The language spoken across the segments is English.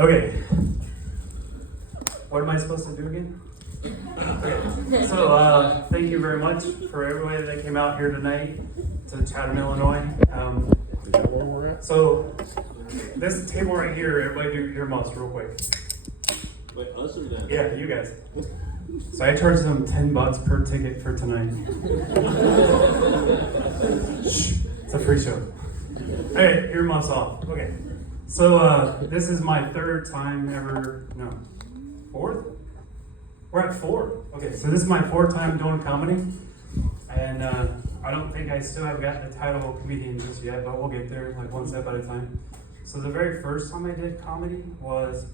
Okay. What am I supposed to do again? Okay. So, thank you very much for everybody that came out here tonight to Chatham, Illinois. So, this table right here, everybody do earmuffs real quick. Wait, us or them? Yeah, you guys. So I charged them $10 per ticket for tonight. Shh, it's a free show. Okay, earmuffs off. Okay. So this is my third time ever, no, fourth? We're at 4. Okay, so this is my 4th time doing comedy. And I don't think I still have got the title of comedian just yet, but we'll get there like one step at a time. So the very first time I did comedy was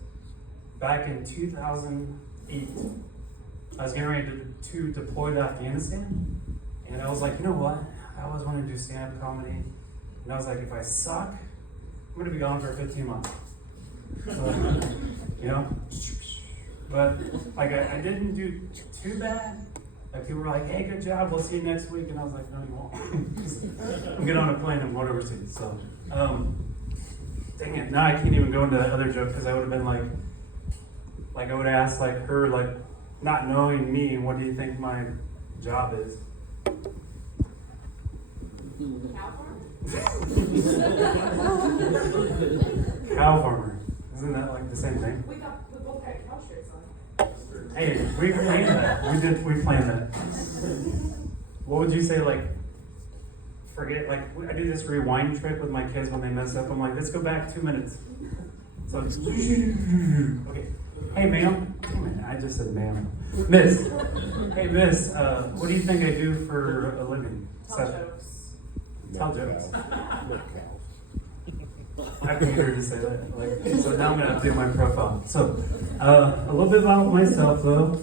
back in 2008. I was getting ready to deploy to Afghanistan. And I was like, you know what? I always want to do stand-up comedy. And I was like, if I suck, I'm going to be gone for 15 months. So, you know? But like I didn't do too bad. Like people were like, hey, good job, we'll see you next week. And I was like, no, you won't. I'm getting on a plane and going overseas. So, dang it. Now I can't even go into that other joke because I would have been like I would ask like her, like not knowing me, what do you think my job is? Cow farmer. Isn't that like the same thing? We both got cow shirts on. Hey, we planned that. We planned that. What would you say, like, forget, like, I do this rewind trick with my kids when they mess up. I'm like, let's go back 2 minutes. So, okay. Hey, ma'am. Damn it, I just said ma'am. Miss. Hey, miss, what do you think I do for a living? Tell jokes. Tell jokes. I paid her to say that. Like, so now I'm gonna update my profile. So, a little bit about myself, though.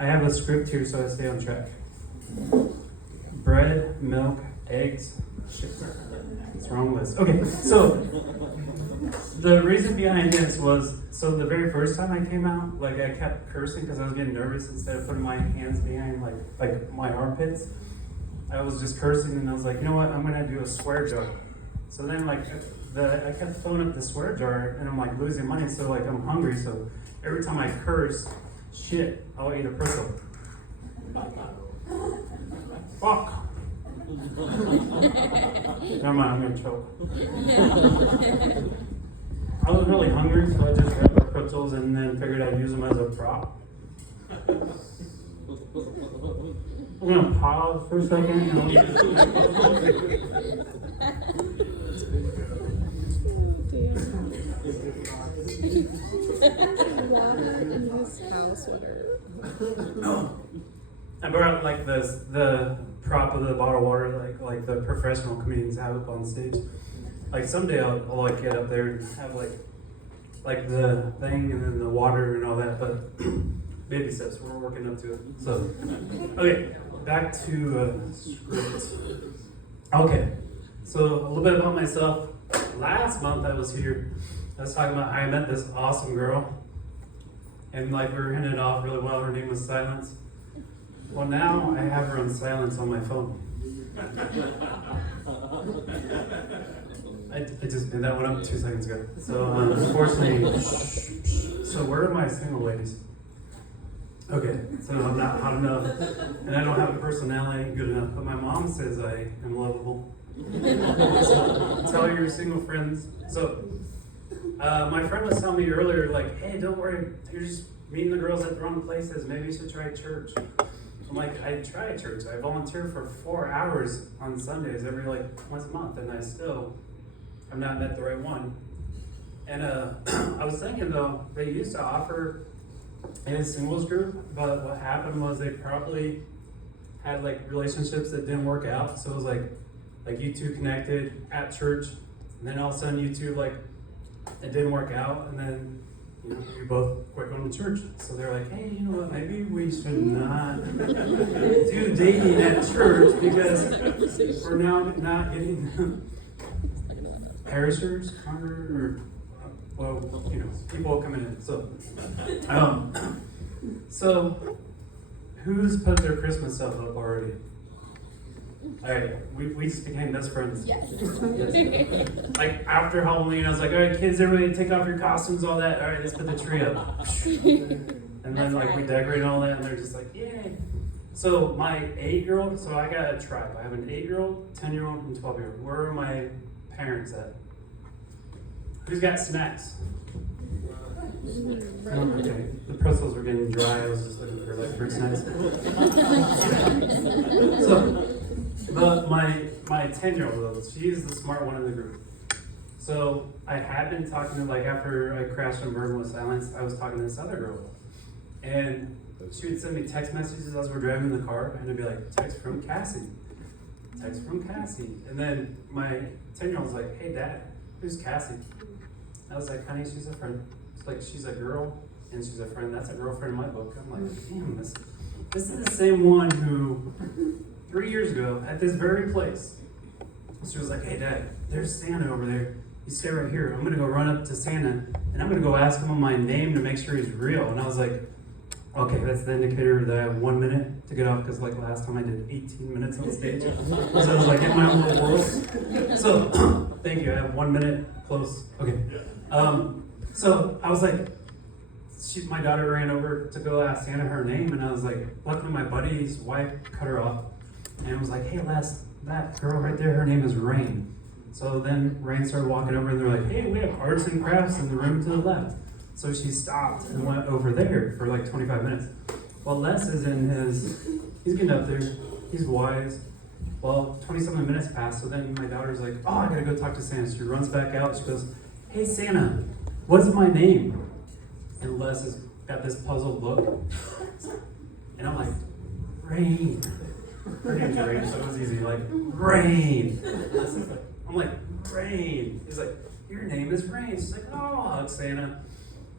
I have a script here, so I stay on track. Bread, milk, eggs. Shit, it's the wrong list. Okay, so the reason behind this was, so the very first time I came out, like I kept cursing because I was getting nervous. Instead of putting my hands behind like my armpits, I was just cursing, and I was like, you know what? I'm gonna do a swear jar. So then, like, I kept filling up the swear jar, and I'm like losing money. So like I'm hungry. So every time I curse, shit, I'll eat a pretzel. Fuck. Never mind, I'm gonna choke. I was really hungry, so I just grabbed the pretzels and then figured I'd use them as a prop. I'm gonna pause for a second. I brought like the prop of the bottled water, like the professional comedians have up on stage. Like someday I'll like get up there and have like the thing and then the water and all that, but baby steps, we're working up to it. So, okay, back to script. Okay, so a little bit about myself. Last month I was here, I was talking about how I met this awesome girl, and like we were hitting it off really well. Her name was Silence. Well, now I have her on silence on my phone. I just made that one up 2 seconds ago. So unfortunately, so where are my single ladies? Okay, so I'm not hot enough, and I don't have a personality good enough, but my mom says I am lovable. So tell your single friends. So my friend was telling me earlier, like, hey, don't worry, you're just meeting the girls at the wrong places. Maybe you should try church. I'm like, I try church. I volunteer for 4 hours on Sundays every like once a month, and I still have not met the right one. And I was thinking though, they used to offer in a singles group, but what happened was they probably had like relationships that didn't work out. So it was like you two connected at church, and then all of a sudden you two like it didn't work out, and then you both quit going to church. So they're like, hey, you know what? Maybe we should not do dating at church because we're now not getting parishioners, or well, people coming in. So who's put their Christmas stuff up already? Alright, we just became best friends. Yes. Yes. Like after Halloween, I was like, alright kids, everybody take off your costumes, all that. Alright, let's put the tree up. And then like we decorate all that and they're just like, yay. So my 8-year-old, so I got a tribe. I have an 8-year-old, 10-year-old, and 12-year-old. Where are my parents at? Who's got snacks? Okay, the pretzels were getting dry. I was just looking for like fruit snacks. So, but my 10-year-old though, she's the smart one in the group. So I had been talking to, like, after I crashed on Bourbon with Silence, I was talking to this other girl, and she would send me text messages as we're driving in the car, and it'd be like, text from Cassie, and then my 10-year-old was like, hey dad, who's Cassie? I was like, honey, she's a friend. It's like, she's a girl and she's a friend. That's a girlfriend in my book. I'm like, damn, this is the same one who 3 years ago at this very place, she was like, hey dad, there's Santa over there. You stay right here. I'm gonna go run up to Santa and I'm gonna go ask him my name to make sure he's real. And I was like, okay, that's the indicator that I have 1 minute to get off, because like last time I did 18 minutes on stage. So I was like in my own little world. So thank you, I have 1 minute close. Okay. So I was like, my daughter ran over to go ask Santa her name, and I was like, luckily my buddy's wife cut her off, and was like, hey Les, that girl right there, her name is Rain. So then Rain started walking over, and they're like, hey, we have arts and crafts in the room to the left. So she stopped and went over there for like 25 minutes. Well, Les is he's getting up there, he's wise. Well, 27 minutes passed, so then my daughter's like, oh, I gotta go talk to Santa. She runs back out, she goes, hey Santa, what's my name? And Les has got this puzzled look. And I'm like, Rain. Her name's Rain, so it was easy, like, Rain. I'm like, Rain. He's like, your name is Rain. She's like, oh, I'll hug Santa.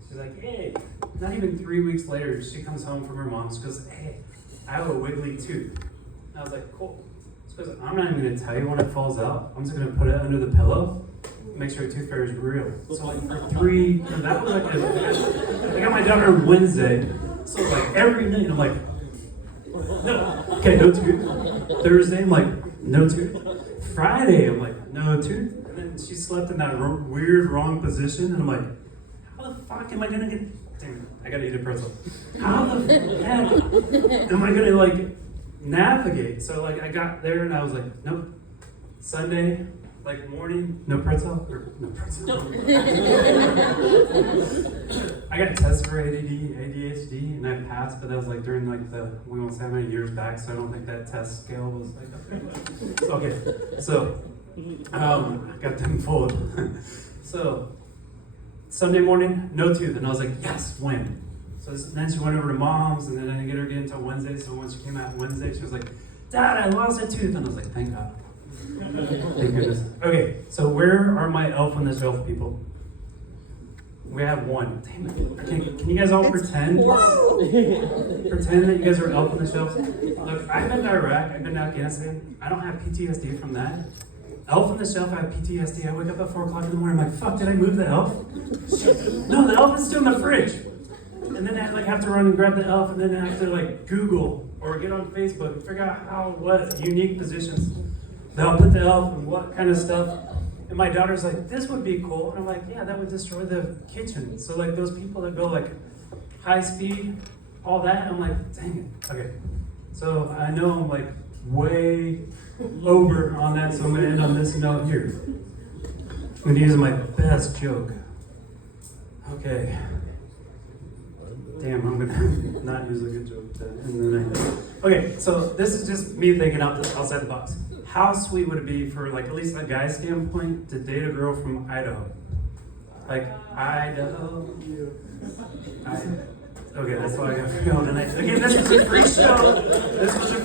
She's like, hey. Not even 3 weeks later, she comes home from her mom. She goes, hey, I have a wiggly tooth. And I was like, cool. She goes, I'm not even going to tell you when it falls out. I'm just going to put it under the pillow, make sure the tooth fairy is real. So like for that was like, I got my daughter on Wednesday. So like every night, I'm like, no, okay, no tooth. Thursday, I'm like, no tooth. Friday, I'm like, no tooth. And then she slept in that weird wrong position, and I'm like, how the fuck am I gonna get? Damn it, I gotta eat a pretzel. How the heck am I gonna like navigate? So like I got there and I was like, nope. Sunday, like morning, no pretzel. I got tested for ADHD, and I passed, but that was like during like we won't say how many years back, so I don't think that test scale was like okay. So I got them fooled. So Sunday morning, no tooth, and I was like, yes, when? So then she went over to mom's, and then I didn't get her again until Wednesday. So when she came out Wednesday, she was like, Dad, I lost a tooth, and I was like, thank God. Thank goodness. Okay, so where are my elf on the shelf people? We have one. Damn it. Can you guys all pretend? Pretend that you guys are elf on the shelf? Look, I've been to Iraq, I've been to Afghanistan. I don't have PTSD from that. Elf on the shelf, I have PTSD. I wake up at 4 o'clock in the morning, I'm like, fuck, did I move the elf? No, the elf is still in the fridge. And then I like have to run and grab the elf, and then I have to like Google or get on Facebook and figure out what unique positions they'll put the elf and what kind of stuff. And my daughter's like, this would be cool. And I'm like, yeah, that would destroy the kitchen. So like those people that go like high speed, all that, I'm like, dang it. Okay. So I know I'm like way over on that, so I'm gonna end on this note here. I'm gonna use my best joke. Okay. Damn, I'm gonna not use a good joke to end the night. Okay, so this is just me thinking outside the box. How sweet would it be for like at least a guy's standpoint to date a girl from Idaho? Like Idaho. Okay, that's all I got for y'all tonight. Again, this was a free show. This was a